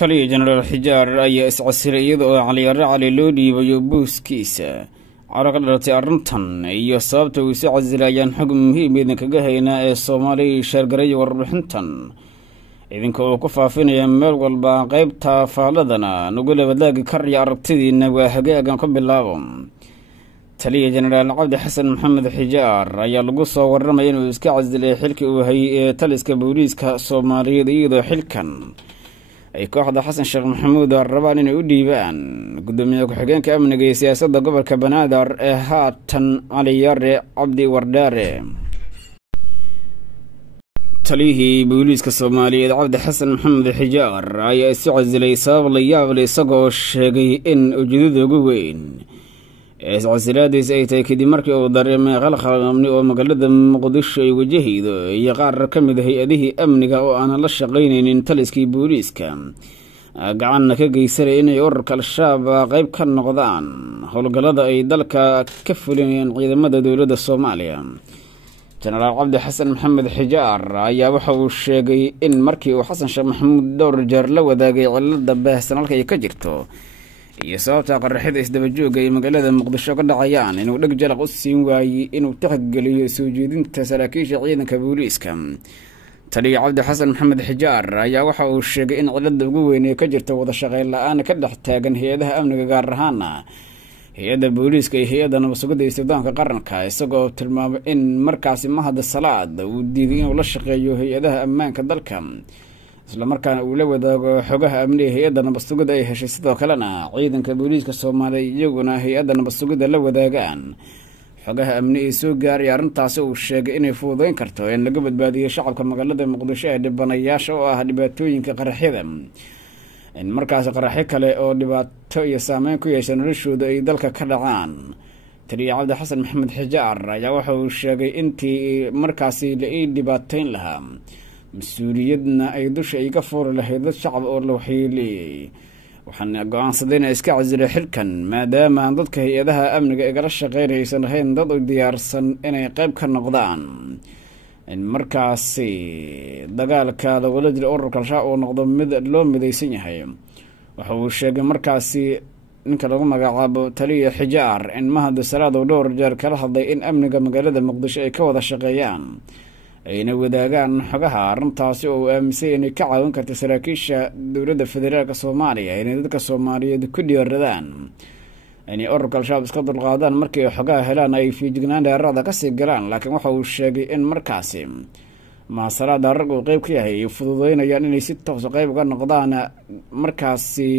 taliya jenaraal xijaar ayaa iscasiray iyada oo caliyare cali loo dhiibayo buuskiisa caro ka dhalatay arrintan iyo sababta uu isu casilay ayaan xog muhiim idinkaga haynaa ee soomaaliya sheergaraya warbixintan idinka oo ku faafinaya meel walba qaybta faaladana nagula wadaagi karaya aragtidiina waa hagaagan ku bilaabo. taliya jenaraal cabdi xasan maxamed xijaar ayaa lagu soo warramay inuu iska casilay xilkii uu hayay ee taliska booliiska Soomaaliyeed iyadoo xilkan ay kooxda xasan sheekh maxamuud rabaan inay u dhiibaan gudoomiyaha ku-xigeenka amniga iyo siyaasadda gobolka Banaadir ee haatan caliyare cabdi wardaare. taliyihii booliiska Soomaaliyeed cabdi xasan maxamed xijaar ayaa isu casilay sabab la yaab leh isagoo sheegay in ujeedada ugu weyn iscasilaadiisa ay tahay kadib markii uu dareemay khalkhal amni oo magaalada Muqdisho ay wajahaydo iyo qaar ka mid ah hay'adihii amniga oo aan la shaqaynaynin taliskii booliiska gacanna ka geysanay inay ururka al-shabaab qayb ka noqdaan howlgallada ay dalka ka fulinayaan ciidamada dowladda Soomaaliya. jenaraal cabdi xasan maxamed xijaar ayaa waxa uu sheegay in markii uu xasan sheekh maxamuud dhowr jeer la wadaagay cilada baahsan halka ay ka jirto iyo sababta qaraxida isdabajooga ee magaalada Muqdisho ka dhacayaan inuu dhag jalaq u siin waayay inuu tixgeliyo soo jeedinta saraakiisha ciidanka booliiska. taliya cabdi xasan maxamed xijaar ayaa waxa uu sheegay in cilada ugu weyn ee ka jirta wada shaqayn la'aan ka dhex taagan hay'adaha amniga gaar ahaan hay'adda booliiska iyo hay'adda nabadgelyada istidaanka qaranka isagoo tilmaamay in markaasi Mahad Salaad uu diiday inuu la shaqeeyo hay'adaha ammaanka dalka isla markaana uu la wadaago xogaha amniga hay'adda nabadgelyada ay heshay sidoo kalena ciidanka booliiska Soomaaliya iyaguna hay'adda nabadgelyada la wadaagaan xogaha amniga soo gaaray. arrintaas uu sheegay inay fududeyn karto in laga badbaadiyo shacabka magaalada Muqdisho ee dhibanayaasha oo ah dhibaatooyinka qaraxyada in markaas qaraxyo kale oo dhibaato iyo saameyn ku yeeshay noloshooda ay dalka ka dhacaan. taliya cabdi xasan maxamed xijaar ayaa waxa uu sheegay intii markaasi la dhibaateyn lahaa mas-uuliyadna ay dusha ay ka fuuli lahayd dad shacab oo la waxyeeleeyay waxaan go'aansaday inay iska casilay xilkan maadaama dadka hay'adaha amniga igala shaqeynaysan ahayn dad u diyaarsan inay qayb ka noqdaan in markaasi dagaalka lagula jiro ururka al-shabaab uu noqdo mid loo midaysan yahay. waxa uu sheegay markaasi ninka lagu magacaabo taliya xijaar in Mahad Salaad oo dhowr jeer kala hadlay in amniga magaalada Muqdisho ay ka wada shaqeeyaan ayna wadaagaan xogaha. arrintaasi oo aaminsan inay ka caawin karto saraakiisha dowladda federaalka Soomaaliya inay dadka Soomaaliyeed ku dhiiradaan inay ururka al-shabaab iska dulqaadaan markii ay xogaha helaan ay fiijignaan dheeraada ka sii galaan. laakiin waxa uu sheegay in markaasi maasalaada rag uu qayb ka yahay fududeynayaan inay si toos qayb uga noqdaan markaasi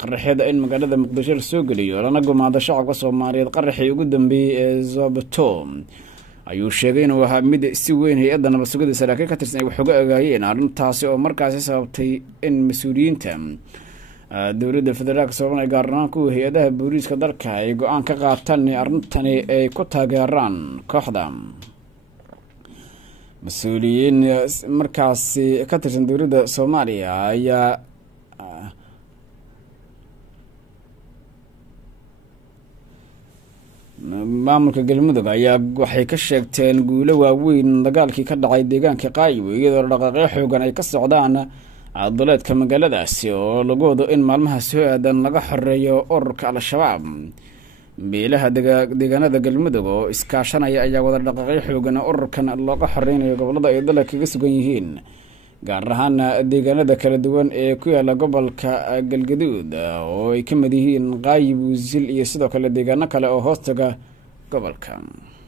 qaraxyada in magaalada Muqdisho la soo geliyo lana gumaado shacabka Soomaaliyeed. qaraxii ugu dambeeyay ee Zobto ayuu sheegay inuu ahaa mid si weyn hay'adda nabadgelyada saraakiil ka tirsan ay wax uga ogaayeen arrintaasi oo markaasi sababtay in mas-uuliyiinta dowladda federaalka Soomaaliya gaar ahaan kuwa hay'adaha booliiska dalka ay go'aan ka qaataan in arrintani ay ku taageeraan kooxda. mas-uuliyiin markaasi ka tirsan dowladda Soomaaliya ayaa maamulka galmudug ayaa waxay ka sheegteen guulo waaweyn dagaalkii ka dhacay deegaanka Qaayib iyadoo dhaqaaqyo xoogan ay ka socdaan duleedka magaaladaasi oo lagu wado in maalmaha soo aadan laga xoreeyo ururka al-shabaab. beelaha deegaanada galmudug oo iskaashanaya ayaa wada dhaqaaqyo xoogan ururkan looga xoreynayo gobolada ay dalka kaga sugan yihiin gaar ahaan deegaanada kala duwan ee ku yaala gobolka Galgaduud oo ay ka mid yihiin Qaayib, Wisil iyo sidoo kale deegaano kale oo hoostaga gobolka.